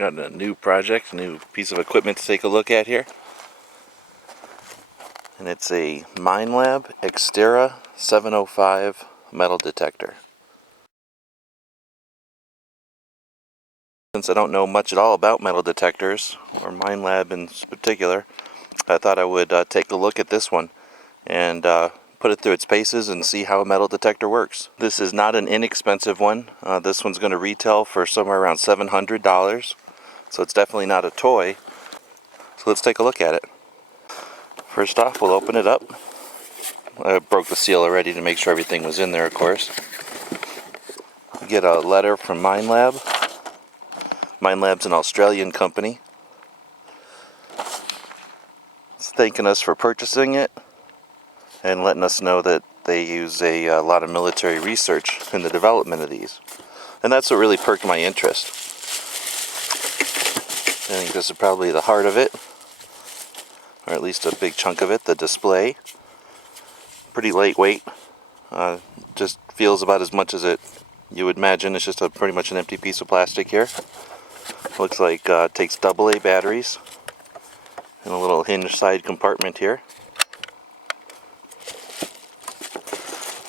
Got a new project, new piece of equipment to take a look at here. And it's a Minelab X-Terra 705 metal detector. Since I don't know much at all about metal detectors, or Minelab in particular, I thought I would take a look at this one and put it through its paces and see how a metal detector works. This is not an inexpensive one. This one's going to retail for somewhere around $700, so it's definitely not a toy. So let's take a look at it. First off, we'll open it up. I broke the seal already to make sure everything was in there, of course. We get a letter from Minelab. Minelab's an Australian company. It's thanking us for purchasing it and letting us know that they use a lot of military research in the development of these. And that's what really perked my interest. I think this is probably the heart of it, or at least a big chunk of it, the display. Pretty lightweight. Just feels about as much as you would imagine. It's just pretty much an empty piece of plastic here. Looks like it takes AA batteries and a little hinge side compartment here.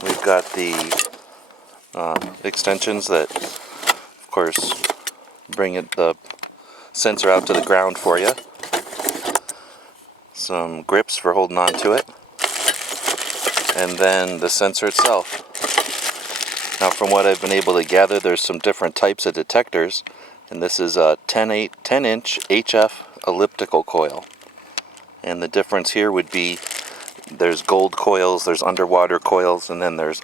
We've got the extensions that, of course, bring the sensor out to the ground for you. Some grips for holding on to it. And then the sensor itself. Now, from what I've been able to gather, there's some different types of detectors. And this is a 10-inch HF elliptical coil. And the difference here would be there's gold coils, there's underwater coils, and then there's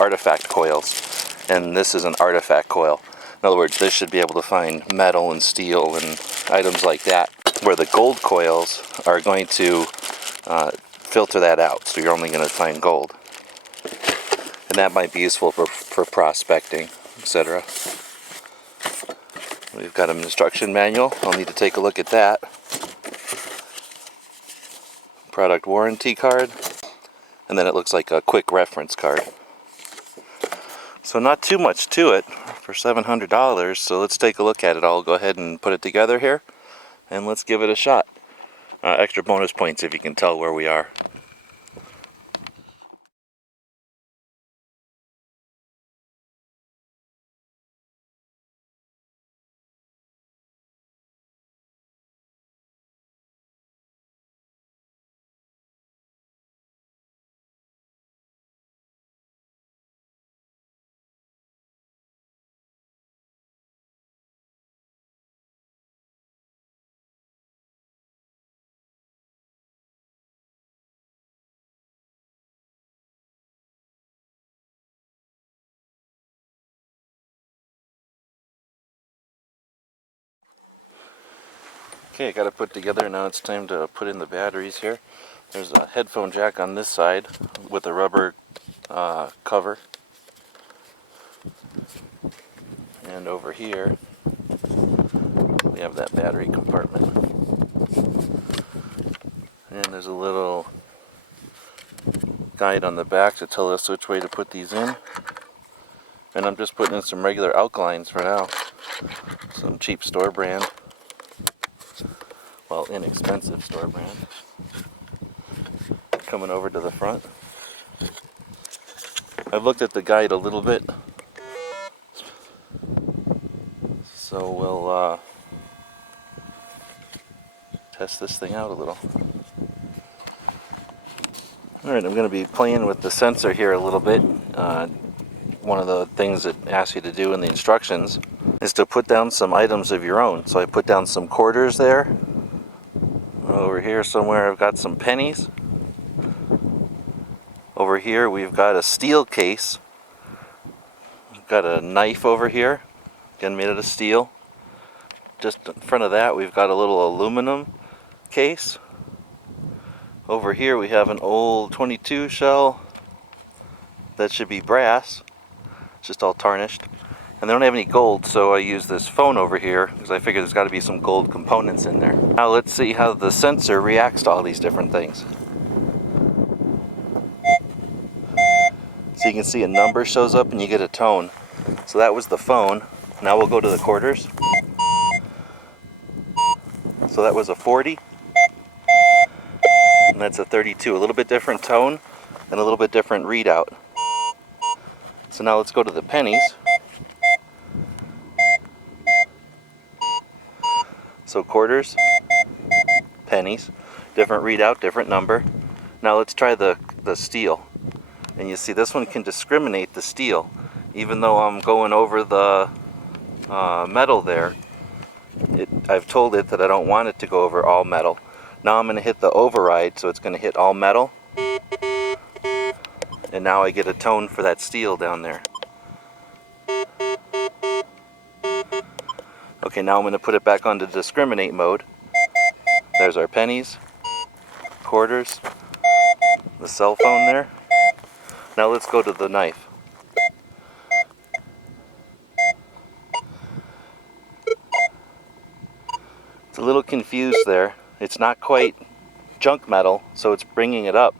artifact coils. And this is an artifact coil. In other words, this should be able to find metal and steel and items like that, where the gold coils are going to filter that out, so you're only going to find gold. And that might be useful for prospecting, etc. We've got an instruction manual. I'll need to take a look at that. Product warranty card. And then it looks like a quick reference card. So not too much to it for $700, so let's take a look at it. I'll go ahead and put it together here, and let's give it a shot. Extra bonus points if you can tell where we are. Okay, I got it put together. Now it's time to put in the batteries here. There's a headphone jack on this side with a rubber cover. And over here, we have that battery compartment. And there's a little guide on the back to tell us which way to put these in. And I'm just putting in some regular alkalines for now. Some cheap store brand. Well, inexpensive store brand. Coming over to the front. I've looked at the guide a little bit, so we'll test this thing out a little. Alright, I'm going to be playing with the sensor here a little bit. One of the things it asks you to do in the instructions is to put down some items of your own. So I put down some quarters there. Over here somewhere I've got some pennies. Over here we've got a steel case. We've got a knife over here, again made out of steel. Just in front of that we've got a little aluminum case. Over here we have an old 22 shell that should be brass. It's just all tarnished. And they don't have any gold, so I use this phone over here because I figure there's got to be some gold components in there. Now let's see how the sensor reacts to all these different things. So you can see a number shows up and you get a tone. So that was the phone. Now we'll go to the quarters. So that was a 40. And that's a 32. A little bit different tone and a little bit different readout. So now let's go to the pennies. So quarters, pennies, different readout, different number. Now let's try the steel. And you see this one can discriminate the steel. Even though I'm going over the metal there, I've told it that I don't want it to go over all metal. Now I'm going to hit the override, so it's going to hit all metal. And now I get a tone for that steel down there. Okay, now I'm going to put it back onto discriminate mode. There's our pennies, quarters, the cell phone there. Now let's go to the knife. It's a little confused there. It's not quite junk metal, so it's bringing it up.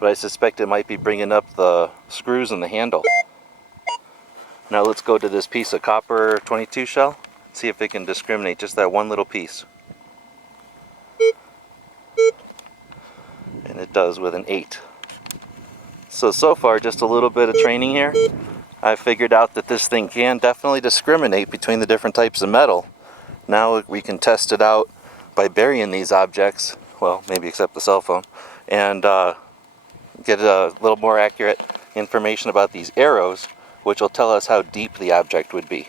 But I suspect it might be bringing up the screws in the handle. Now let's go to this piece of copper 22 shell, see if it can discriminate just that one little piece. And it does with an 8. So far just a little bit of training here. I figured out that this thing can definitely discriminate between the different types of metal. Now we can test it out by burying these objects, well, maybe except the cell phone, and get a little more accurate information about these arrows, which will tell us how deep the object would be.